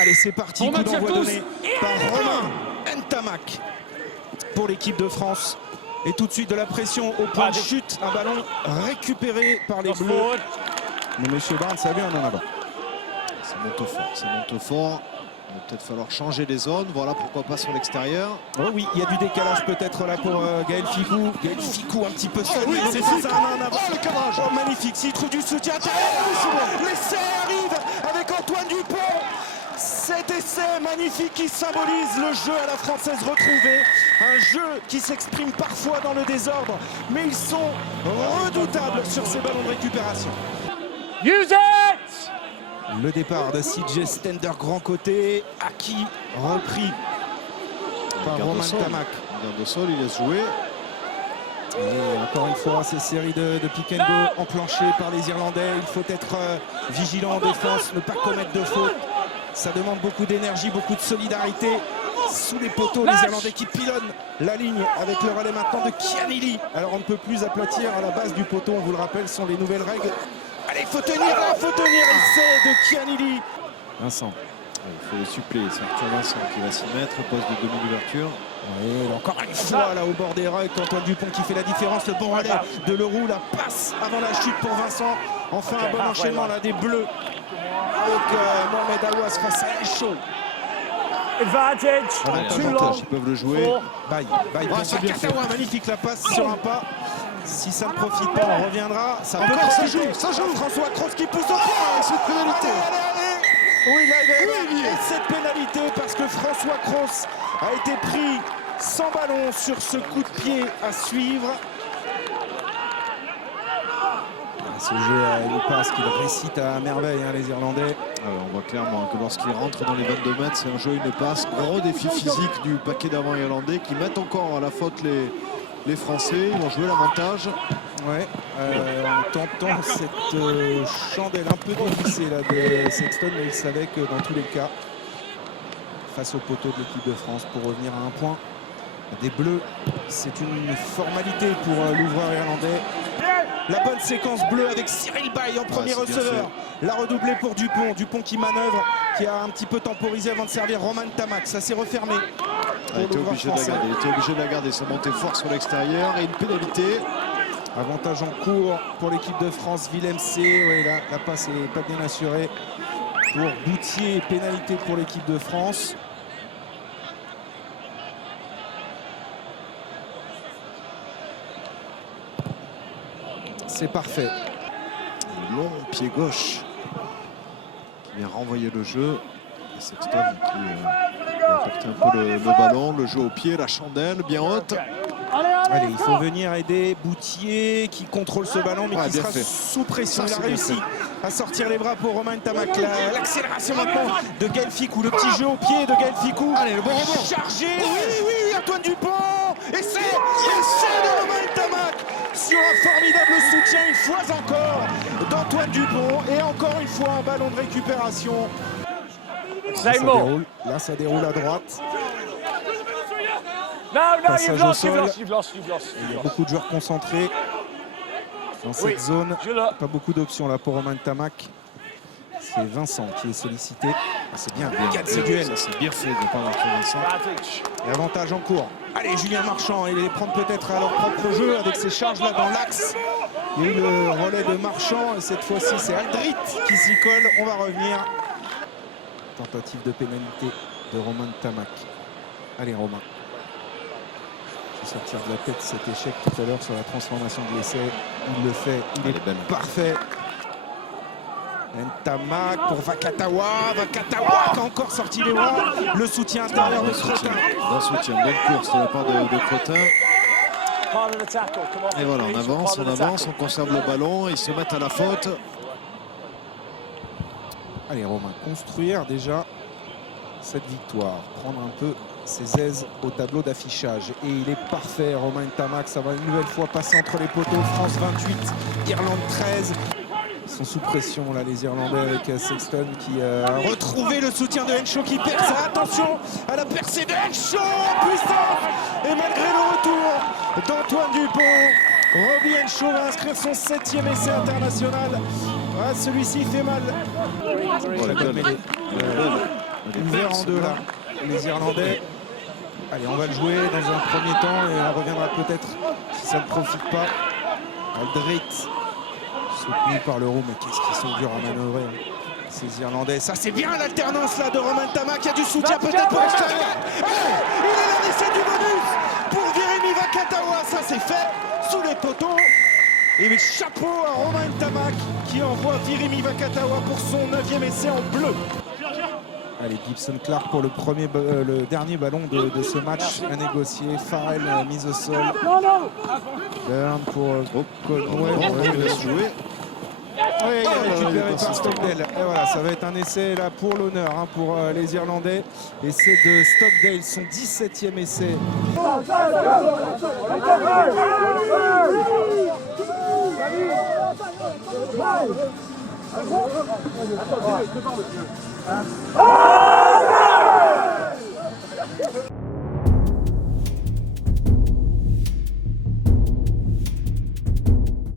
Allez, c'est parti, coup d'envoi donné par Romain Ntamak pour l'équipe de France. Et tout de suite de la pression au point de chute, un ballon récupéré par les Bleus. Mais monsieur Barnes a vu un en avant. Ça monte fort, ça monte fort. Il va peut-être falloir changer les zones. Voilà, pourquoi pas sur l'extérieur. Oh oui, il y a du décalage peut-être là pour Gaël Fickou. Gaël Fickou un petit peu seul. Oui, c'est ça, un en avant. Oh, le cadrage. Oh, magnifique, s'il trouve du soutien. L'essai arrive avec Antoine Dupont. Cet essai magnifique qui symbolise le jeu à la française retrouvé. Un jeu qui s'exprime parfois dans le désordre, mais ils sont redoutables sur ces ballons de récupération. Use it! Le départ de CJ Stender grand côté, acquis, repris par Romain Ntamak. Garde de sol, il laisse jouer. Et encore une fois, ces séries de pick and go enclenchées par les Irlandais. Il faut être vigilant en défense, ne pas commettre de faute. Ça demande beaucoup d'énergie, beaucoup de solidarité. Sous les poteaux, les Irlandais qui pilonnent la ligne avec le relais maintenant de Kianili. Alors on ne peut plus aplatir à la base du poteau, on vous le rappelle, ce sont les nouvelles règles. Allez, il faut tenir là, il faut tenir. Essai de Kianili. Vincent. Il faut le suppléer, c'est Arthur Vincent qui va s'y mettre au poste de demi-ouverture. Oui, encore une fois là au bord des rucks, Antoine Dupont qui fait la différence, le bon relais de Leroux, la passe avant la chute pour Vincent. Enfin un bon enchaînement là des Bleus avec Mohamed Aouas face à Encho. Advantage. Ils peuvent le jouer. Baye, c'est bien fait. magnifique la passe sur un pas. Si ça ne profite pas, on reviendra. Ça peut Encore, ça profiter. joue, ça joue. François Cross qui pousse au point. C'est une pénalité. Allez. Oui, là, et cette pénalité parce que François Cross a été pris sans ballon sur ce coup de pied à suivre. Ce jeu à une passe qu'il récite à merveille, hein, les Irlandais. Alors, on voit clairement que lorsqu'il rentre dans les 22 mètres, c'est un jeu, une passe. Gros défi physique du paquet d'avant irlandais qui mettent encore à la faute les Français. Ils vont jouer l'avantage. Ouais, en tentant cette chandelle un peu dévissée là de Sexton, mais il savait que dans tous les cas, face au poteau de l'équipe de France, pour revenir à un point des Bleus, c'est une formalité pour l'ouvreur irlandais. La bonne séquence bleue avec Cyril Baye en premier receveur. La redoublée pour Dupont. Dupont qui manœuvre, qui a un petit peu temporisé avant de servir Romain Ntamak. Ça s'est refermé. Il était obligé de la garder. Ça montait fort sur l'extérieur et une pénalité. Avantage en cours pour l'équipe de France. Willem C. Ouais, là, la passe n'est pas bien assurée pour Boutier. Pénalité pour l'équipe de France. C'est parfait. Le long pied gauche qui vient renvoyer le jeu. Et Sexton qui va porter un peu le ballon, le jeu au pied, la chandelle bien haute. Allez, il faut venir aider Boutier qui contrôle ce ballon mais qui sera sous pression. Il a réussi à sortir les bras pour Romain Ntamak. L'accélération maintenant de Gaël Fickou, le petit jeu au pied de Gaël Fickou. Allez, le bon rebond. Chargé, oui, Antoine Dupont. Et c'est de Romain Ntamak sur un formidable soutien une fois encore d'Antoine Dupont. Et encore une fois un ballon de récupération. Ça déroule à droite. Passage au sol. Il y a beaucoup de joueurs concentrés dans cette zone. Pas beaucoup d'options là pour Romain Ntamak. C'est Vincent qui est sollicité. C'est bien. C'est bien fait de ne pas marquer Vincent. Et avantage en cours. Allez, Julien Marchand, il les prendre peut-être à leur propre jeu avec ses charges là dans l'axe. Il y a eu le relais de Marchand. Et cette fois-ci, c'est Aldrit qui s'y colle. On va revenir. Tentative de pénalité de Romain Ntamak. Allez, Romain. Sortir de la tête cet échec tout à l'heure sur la transformation de l'essai. Il le fait, il est parfait. Ntamak pour Vakatawa. Vakatawa qui a encore sorti les bras. Le soutien intérieur de Cretin. Bon soutien, bonne course de la part de Cretin. Et voilà, on avance, on conserve le ballon. Ils se mettent à la faute. Allez Romain, construire déjà cette victoire. Prendre un peu ses aises au tableau d'affichage. Et il est parfait, Romain Ntamak. Ça va une nouvelle fois passer entre les poteaux. France 28, Irlande 13. Ils sont sous pression, là, les Irlandais, avec Sexton qui a retrouvé le soutien de Encho qui perd ça. Attention à la percée de Encho en puissance. Et malgré le retour d'Antoine Dupont, Robbie Encho va inscrire son 7e essai international. Ah, celui-ci fait mal. Bon, ouvert en deux là. Les Irlandais. Allez, on va le jouer dans un premier temps et on reviendra peut-être si ça ne profite pas. Aldrit, soutenu par le Roux, mais qu'est-ce qu'ils sont durs à manœuvrer, hein, ces Irlandais. Ça, c'est bien l'alternance là de Romain Tamac. Il y a du soutien peut-être pour l'extérieur. Il est là, l'essai du bonus pour Virimi Vakatawa. Ça, c'est fait sous les poteaux. Et mais chapeau à Romain Tamac qui envoie Virimi Vakatawa pour son 9e essai en bleu. Allez, Gibson Clark pour le dernier ballon de ce match à négocier. Farrell mise au sol. Burn pour Conway. Il laisse jouer. Oui, il est récupéré par Stockdale. Et voilà, ça va être un essai là pour l'honneur, hein, pour les Irlandais. Essai de Stockdale, son 17e essai. Ah!